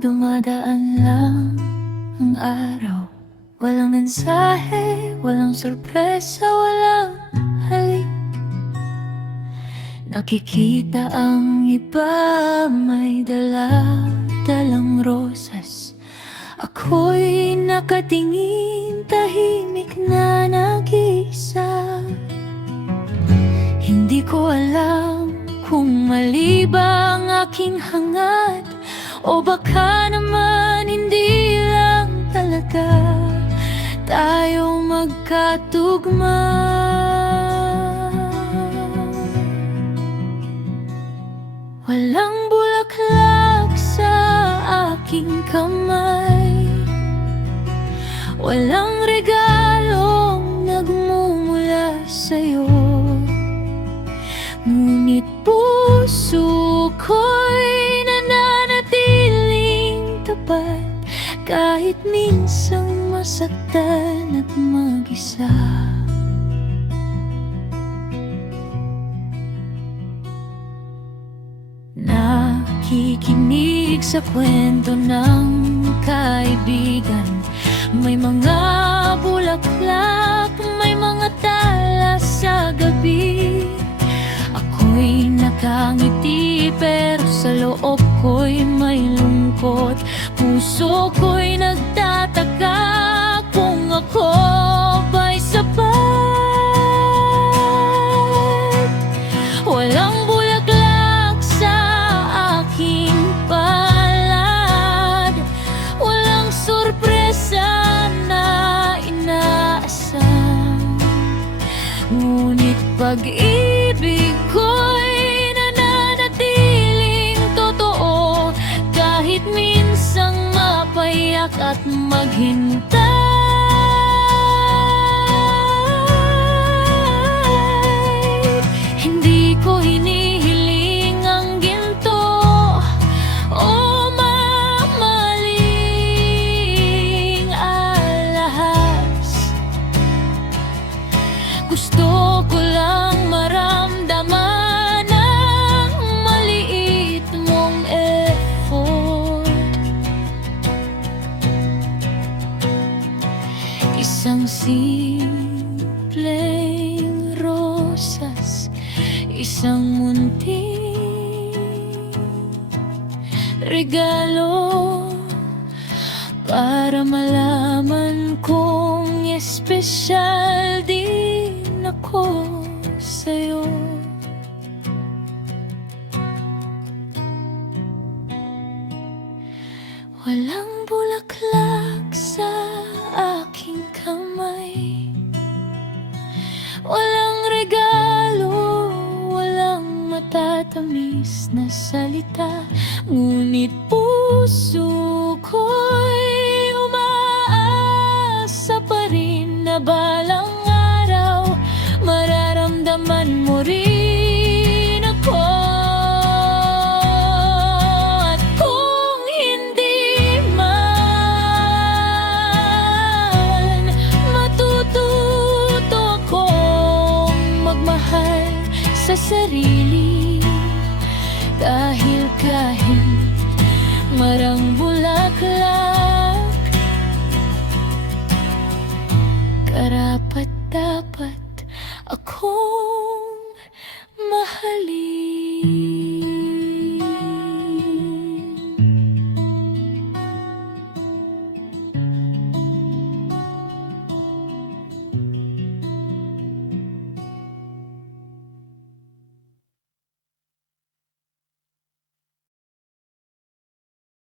dumadaan lang ang araw. Walang mensahe, walang sorpresa, walang halik. Nakikita ang iba may dala-dalang rosas. Ako'y nakatingin, tahimik na nag-iisa. Hindi ko alam kung mali ba ang aking hangad, o baka naman hindi lang talaga tayo magkatugma. Walang bulaklak sa aking kamay, walang regalong nagmumula sa'yo. Ngunit puso ko'y nananatiling tapat, kahit minsang masaktan at mag-isa. Nakikinig sa kwento ng kaibigan. May mga bulaklak, may mga tala sa gabi. Ako'y nakangiti pero sa loob ko'y may lungkot. Puso ko'y nagtataka kung ako ba'y sapat. Walang bulaklak sa aking palad, walang sorpresa na inaasam. Ngunit pag-ibig ko'y nananatiling totoo, kahit minsang mapayak at maghintay. Hindi ko hinihiling ang ginto o mamaling alahas. Gusto ko lang maramdaman ang maliit mong effort. Isang simpleng rosas, isang munting regalo, para malaman kong espesyal din ako sa'yo. Walang bulaklak sa aking kamay, walang regalo, walang matatamis na salita. Ngunit puso ko'y umaasa pa rin na balang araw mararamdaman mo rin ako. At kung hindi man, matututo akong magmahal sa sarili. Dahil kahit marang bulaklak, karapat dapat akong mahalin.